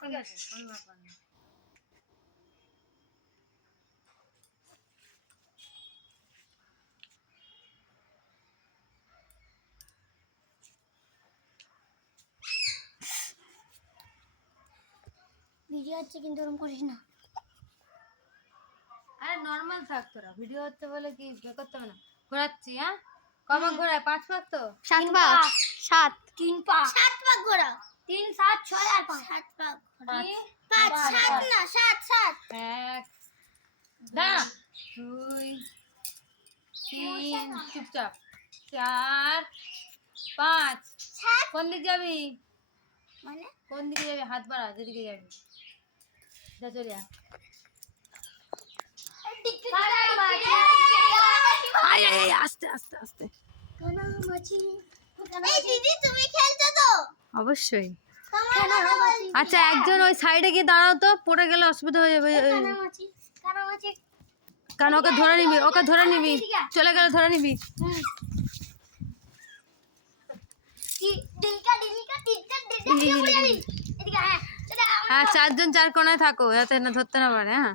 ঠিক আছে, কোনো ব্যাপার না। ভিডিও হচ্ছে কিন্তু ওরকম করিস না। আরে নর্মাল থাক তোরা, ভিডিও হচ্ছে বলে কি ইয়ে করতে হবে না। ঘোরাচ্ছি, হ্যাঁ? কবার ঘোরায়? 5 পাক তো? 7 পাক। 7 3 পাক 7 পাক ঘোরা। 3 7 6 আর 5 7 পাক। 5 5 7 না 7 7। 1 দাঁড়া 2 3 চুপচাপ 4 5 কোন দিক যাবি? মানে কোন দিকে যাবি? হাত বাড়া, যেদিকে যাবি যা, চলে যা। আয় আয় আয়, আস্তে আস্তে আস্তে। কানামাছি। এই দিদি তুমি খেলছো তো? অবশ্যই। কানামাছি। আচ্ছা একজন ওই সাইডে গিয়ে দাঁড়াও তো, পড়ে গেলে অসুবিধা হয়ে যাবে। কানামাছি। কানামাছি। কারণ ওকে ধরে নিবি, ওকে ধরে নিবি, চলে গেলে ধরে নিবি। ডিলকা ডিলকা ডিলকা ডিলকা এদিকে হ্যাঁ। হ্যাঁ 4 জন 4 কোণায় থাকো, যাতে না ধরতে না পারে। হ্যাঁ